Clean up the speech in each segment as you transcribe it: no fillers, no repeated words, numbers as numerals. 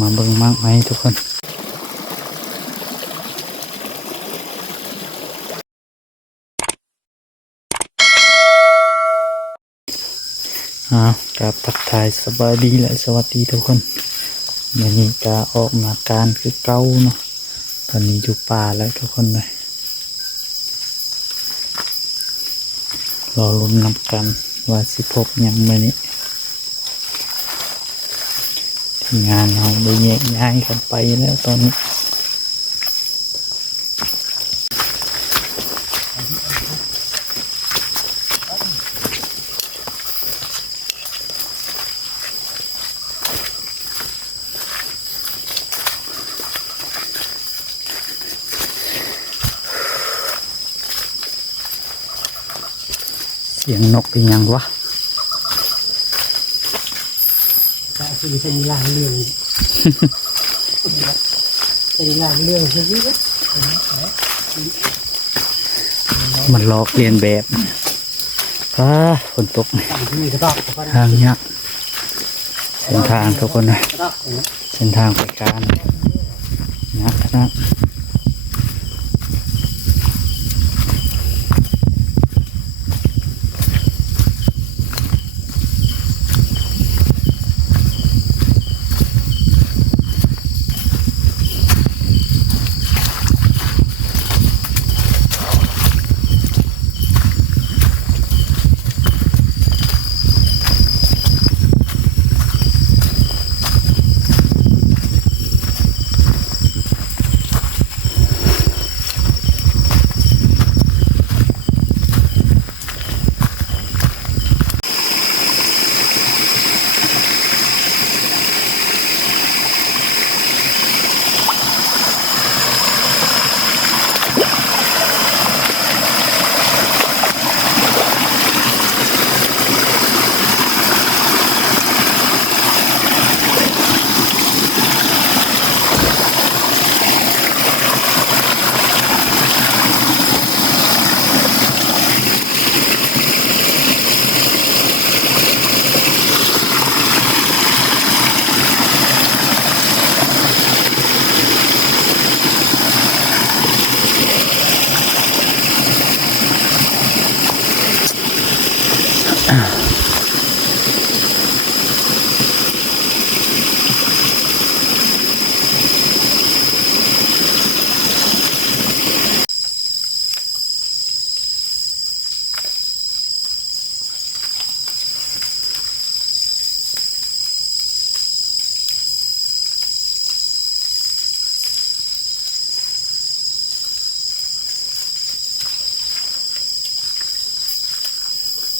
มาเบิ่งมากไหมทุกคนกับทักทายสบายดีและสวัสดีทุกคนวันนี้จะออกมาการคือเก้าเนาะตอนนี้อยู่ป่าแล้วทุกคนเลยรอลุ้นนับกันว่าสิพบยังไงนี้ทีมงานเราได้แยกย้ายกันไปแล้วตอนนี้เสียงนกเป็นยังวะคือจะมีลางเรื่องจะมีลางเรื่องใช่ไหมมันลอกเรียนแบบฝนตกทางเนี้ยเส้นทางทุกคนนะเส้นทางไปการนะ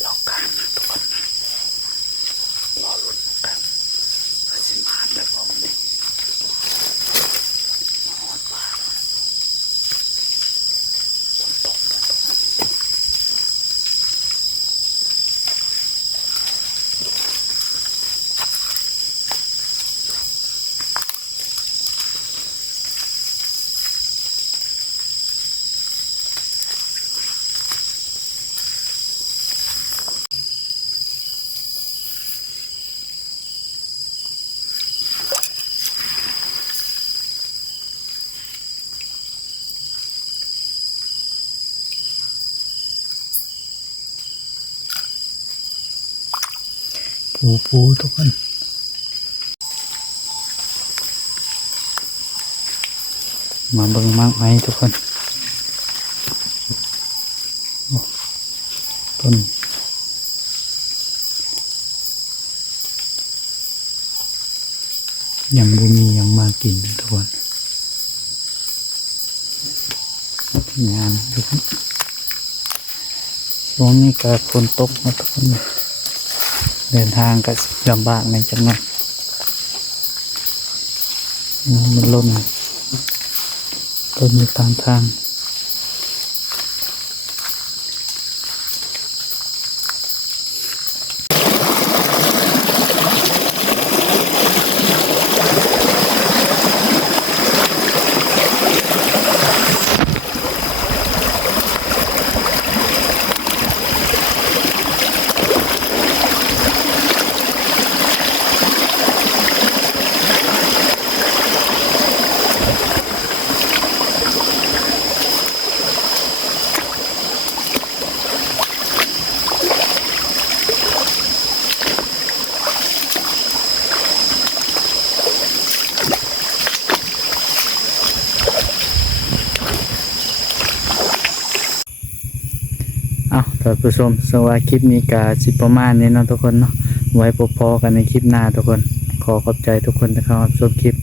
ลองกันนะทุกคนนะรอลุ้นกันว่าสิมาแบบผมนี่มาหอดป่าฝนตกปูทุกคนมาเบิ่งมากไหมทุกคนต้นยังบุมียังมากินทุกคนงานทุกคนช่วงนี้ก็ฝนตกมาทุกคนเดินทางก็ลำบากในจังหวัดมันล้นอยู่ตามทาง ท่านผู้ชมสำหรับคลิปนี้ก็สิประมาณนี้เนาะทุกคนเนาะไว้พบกันในคลิปหน้าทุกคนขอขอบใจทุกคนที่เข้ามาชมคลิป